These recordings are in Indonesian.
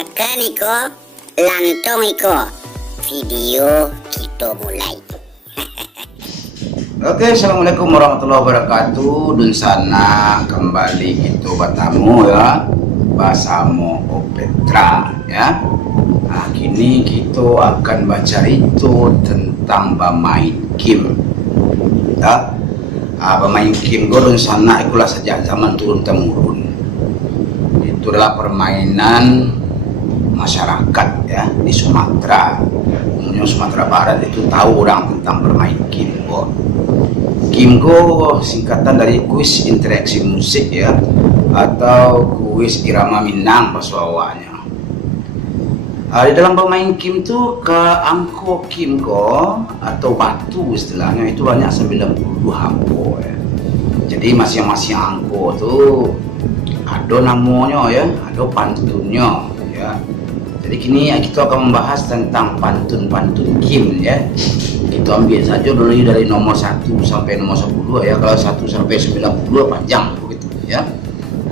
Tekan iko, lantong iko, video kita mulai. Oke, assalamualaikum warahmatullahi wabarakatuh. Dun sana kembali kita bertamu ya, bersama Opetra ya. Nah, kini kita akan baca itu tentang bermain game ya. Bermain game gue dun sana itulah sejak zaman turun temurun. Itu adalah permainan masyarakat ya di Sumatera. Umumnya Sumatera Barat itu tahu orang tentang bermain game go. Game go singkatan dari kuis interaksi musik ya, atau kuis irama Minang bahasa awalnya. Di dalam bermain game itu ke angko game go atau batu istilahnya itu banyak 92 angko ya. Jadi masing-masing angko tuh ada namanya ya, ada pantunnya ya. Jadi kini kita akan membahas tentang pantun-pantun game ya. Kita ambil saja dulu dari nomor 1 sampai nomor 10 ya. Kalau 1 sampai 90 panjang begitu ya.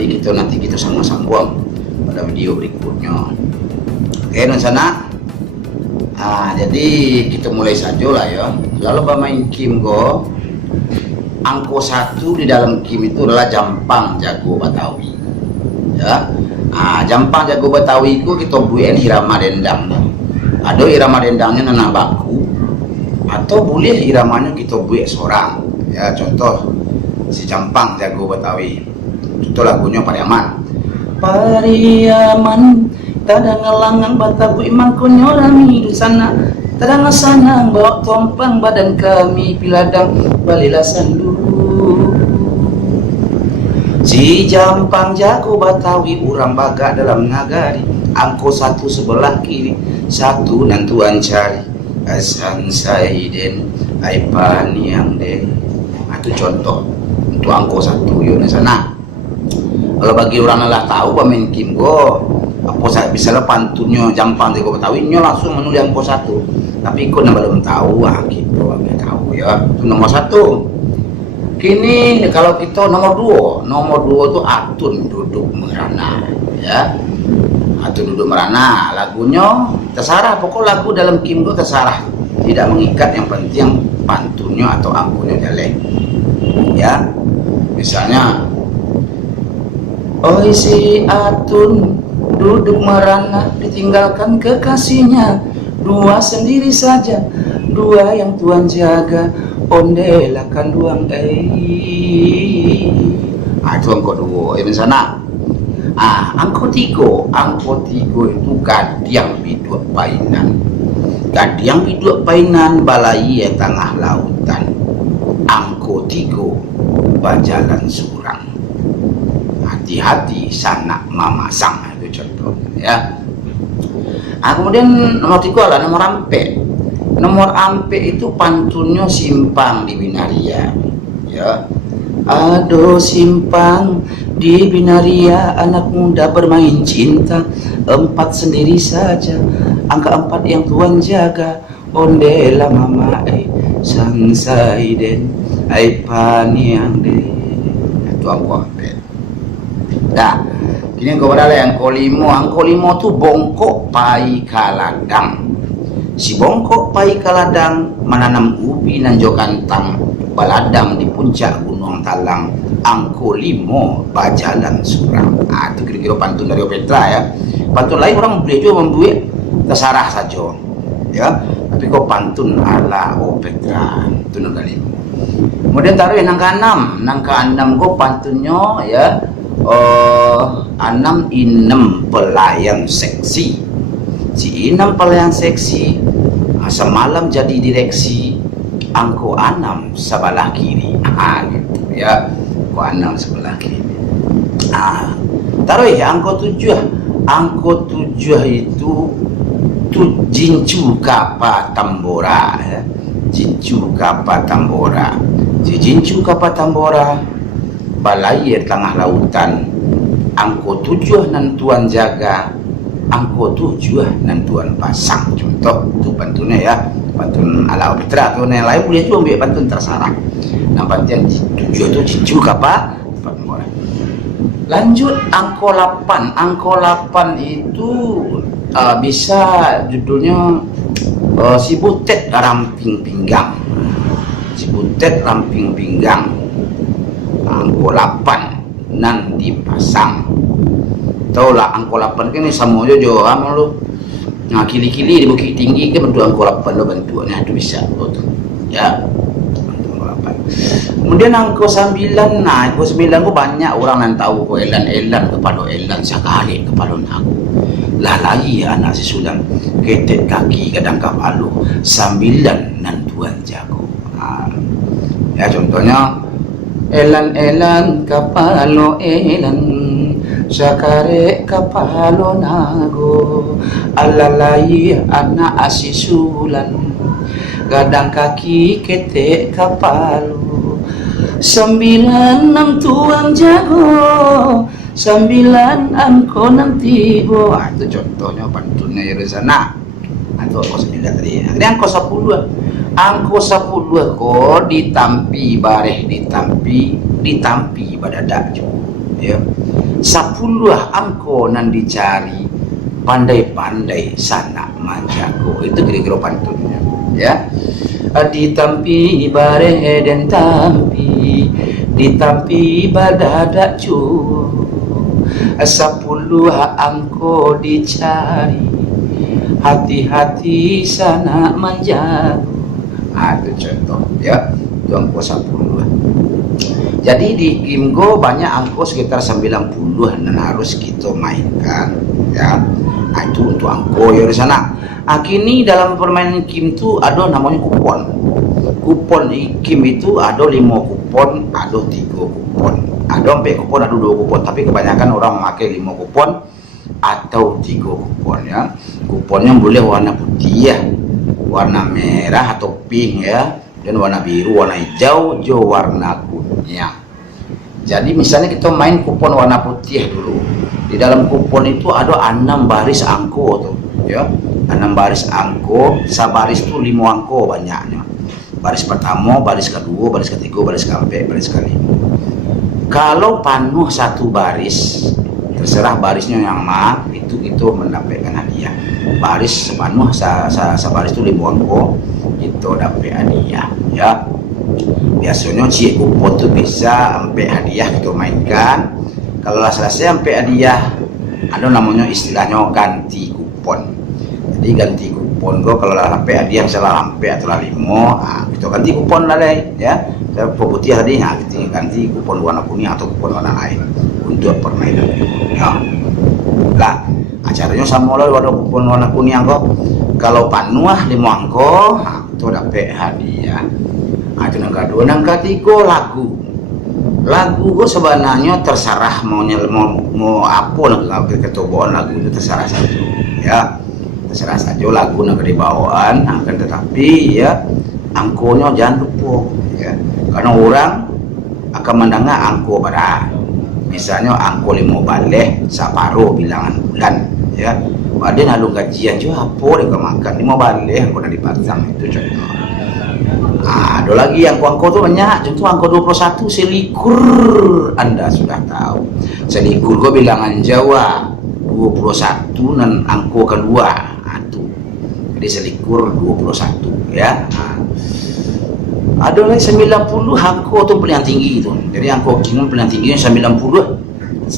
Jadi nanti kita sama-sama pada video berikutnya. Oke, di sana. Jadi kita mulai saja lah ya. Lalu bermain game go. Angko 1 di dalam game itu adalah Jampang Jago Betawi. Ya. Jampang Jago Betawi itu kita buat irama dendang. Ada irama dendangnya nanah baku, atau boleh iramanya kita buat seorang. Ya, contoh si Jampang Jago Betawi. Itu lagunya Pariaman. Pariaman tada ngelangang batabu iman konyorami di sana. Tada ngesanang bawa tompang badan kami piladang balilah sandu. Si Jampang Jago Betawi urang baga dalam nagari. Angko 1 sebelah kiri, 1 nantuan cari. Asan saiden aipan yang deh. Itu contoh untuk angko 1 yuk di sana. Kalau bagi orang lelah tahu pemain game go, apa saya misalnya pantunnya Jampang Jago Betawi nyo langsung menulis angko 1. Tapi ikut belum tahu gitu, nggak tahu ya. Itu nomor 1. Kini kalau kita nomor 2 itu Atun Duduk Merana ya. Atun Duduk Merana lagunya terserah, pokok lagu dalam game itu terserah, tidak mengikat, yang penting pantunnya atau angkunya jelek ya. Misalnya oi si Atun duduk merana ditinggalkan kekasihnya, 2 sendiri saja, 2 yang Tuhan jaga, ondelakan duang itu angko 2 ya sana. Angko 3 itu Gadiang Biduk Painan. Gadiang Biduk Painan balai tengah lautan. Angko 3 bajalan surang. Hati-hati sanak mamasang, itu contohnya ya. Kemudian nomor 3 adalah nomor ampe. Nomor ampe itu pantunnya Simpang di Binaria ya. Aduh simpang di Binaria, anak muda bermain cinta, 4 sendiri saja, angka 4 yang Tuhan jaga, ondela mama sansaiden aipaniang de. Itu angko ampe. Nah, kini kepada angko 5. Angko 5 itu Bongkok Pai Kaladang. Si Bongkok Pai Kaladang menanam ubi nanjo kantang, baladang di puncak gunung talang. Angko 5 bajalan surang. Itu kira-kira pantun dari Opetra ya. Pantun lain orang boleh juga membuat terserah saja ya. Tapi kok pantun ala Opetra itu nomor 5. Kemudian taruh nangka 6. Nangka 6 kok pantunnya ya. 6 inem pelayan seksi. Si Inem pelayan seksi semalam jadi direksi. Angko 6 sebelah kiri gitu ya. Angko 6 sebelah kiri. Taruh ya angko 7. Angko 7 itu Jincu Kapa Tambora ya. Jincu Kapa Tambora. Si Jincu Kapa Tambora balai tengah lautan. Angko 7 nan Tuan jaga, angko 7 nan Tuan pasang. Contoh itu pantunnya ya, pantun ala Opetra. Atau yang lain boleh juga ambil pantun terserah. Nah, pantun 7 itu Jincu Kapa Tambora. Lanjut angko 8. Angko 8 itu bisa judulnya si butet ramping pinggang. Si butet ramping pinggang. Angko 8 nan dipasang. Tahu lah angko 8 kan sama jo amal lu. Nah, kili-kili di Bukit Tinggi kan bentuk angko 8 lo bentuknya itu bisa betul. Ya. Angko 8. Kemudian angko 9. Nah, angko 9 ku banyak orang yang tahu ko elan-elan kepada elan sakali kepada aku. Lah lagi anak si Sulam ketet kaki kadang kapalu 9 nan tuan jago. Nah, ya contohnya elan-elan kapalo elan sakare kapalo nago alalai anak asisulan gadang kaki kete kapalo 9 tuan jago 9 angko tibo. Itu contohnya pantunnya ya di sana. Itu angko 9 tadi. Ini angko 10. Angko 10 kok ditampi bareh ditampi badadak ya. 10 angko nan dicari pandai-pandai sana manjago. Itu kira-kira pantunnya ya. Ditampi bareh dan ditampi badadak 10 angko dicari hati-hati sana manjago. Itu contoh ya, itu angko 10. Jadi di Kimgo banyak angko sekitar 90 dan harus kita mainkan ya. Itu untuk angko ya di sana. Kini dalam permainan Kim itu ada namanya kupon. Kupon di Kim itu ada 5 kupon, ada 3 kupon. Ada 4 kupon, ada 2 kupon, tapi kebanyakan orang memakai 5 kupon atau 3 kupon ya. Kuponnya boleh warna putih ya, warna merah atau pink ya, dan warna biru, warna hijau, warna kuning. Jadi misalnya kita main kupon warna putih dulu. Di dalam kupon itu ada 6 baris angko tuh ya. 6 baris angko, sabaris itu 5 angko banyaknya. Baris pertama, baris kedua, baris ketiga, baris keempat, baris kelima. Kalau penuh satu baris, terserah barisnya yang mana, itu mendapatkan hadiah. Baris sepenuh sabaris itu 5 angko, itu dapat hadiah ya. Biasanya cie kupon itu bisa sampai hadiah kita mainkan. Kalau selesai sampai hadiah, ada namanya istilahnya ganti kupon. Jadi ganti kupon kalau sampai hadiah salah sampai atau 5, kita ganti kupon lah deh ya. Saya putih tadi, kita ganti kupon warna kuning atau kupon warna lain untuk permainan ya. Lah acaranya sama lah warna kupon warna kuning kok. Kalau penuh 5 angko, itu dapat hadiah. Itu nangka 2, nangka 3 lagu. Lagu kok sebenarnya terserah mau apa lah ketobon lagu itu terserah saja ya. Terserah saja lagu nangka di bawaan, akan tetapi ya angkonya jangan lupa ya. Karena orang akan mendengar angko pada misalnya angko 5 baleh saparo bilangan bulan ya. Ada lalu gajian juga apa dia makan 5 baleh angko udah dipasang, itu contoh. Ada lagi angko-angko itu banyak. Contoh angko 21 selikur, Anda sudah tahu. Selikur kok bilangan Jawa, 21 dan angko kedua. Itu. Jadi selikur 21 ya. Ada lagi 90 angko itu paling tinggi itu. Jadi angko Kim paling tingginya 90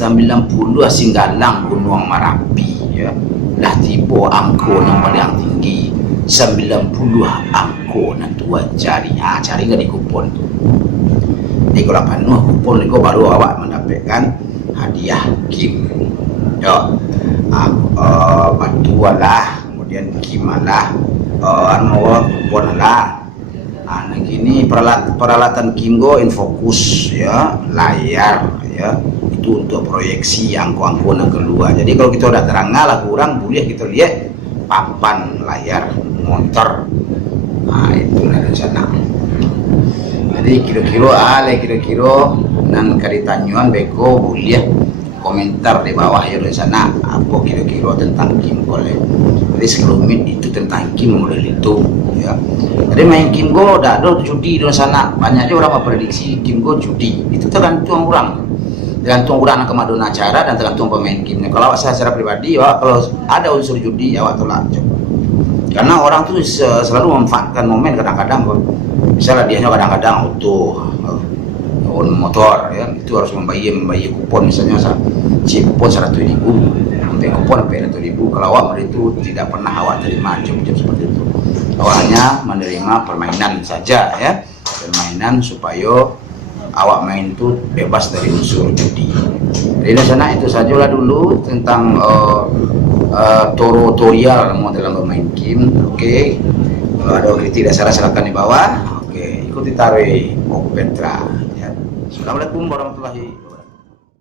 Singgalang Gunung Merapi ya. Lah tipe angko yang paling tinggi 90 angko nan tuan cari cari nggak di kupon tuh. Di kalau penuh kupon itu baru awak mendapatkan hadiah Kim ya. Batu lah, kemudian Kim lah, kupon lah. Nah gini peralatan Kimgo infokus ya, layar ya, itu untuk proyeksi angko-angko yang keluar. Jadi kalau kita udah terang lah kurang boleh kita lihat papan layar motor. Nah itu dari sana. Jadi kira-kira nan karitanyuan beko boleh komentar di bawah ya dari sana apa kira-kira tentang Kim boleh. Jadi sekelumit itu tentang Kim model itu ya. Jadi main Kim go udah ada judi di sana. Banyaknya orang memprediksi Kim go judi. Itu tergantung orang. tergantung urang kemaduan acara dan tergantung pemain gamenya. Kalau awak secara pribadi, ya kalau ada unsur judi, awak tolak. Karena orang tuh selalu memanfaatkan momen kadang-kadang. Misalnya dia kadang-kadang utuh motor, ya itu harus membayar kupon, misalnya si kupon 100.000, sampai kupon sampai 100.000. Kalau awak itu tidak pernah awak terima macam-macam seperti itu. Awak hanya menerima permainan saja, ya, permainan supaya awak main itu bebas dari unsur judi. Jadi sana itu sajalah dulu tentang tutorial dalam bermain game. Oke. Kalau ada kritik dan saran silakan di bawah. Oke, ikuti tarik Petra. Ya. Assalamualaikum warahmatullahi wabarakatuh.